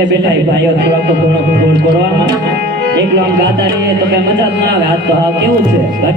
છેલ્લે બેઠા એ ભાઈઓ થોડાક તો ઘણો ગોળ કરવામાં એકલો આમ ગાતા રહીએ તો કઈ મજા જ ના આવે. આજ તો હા કેવું છે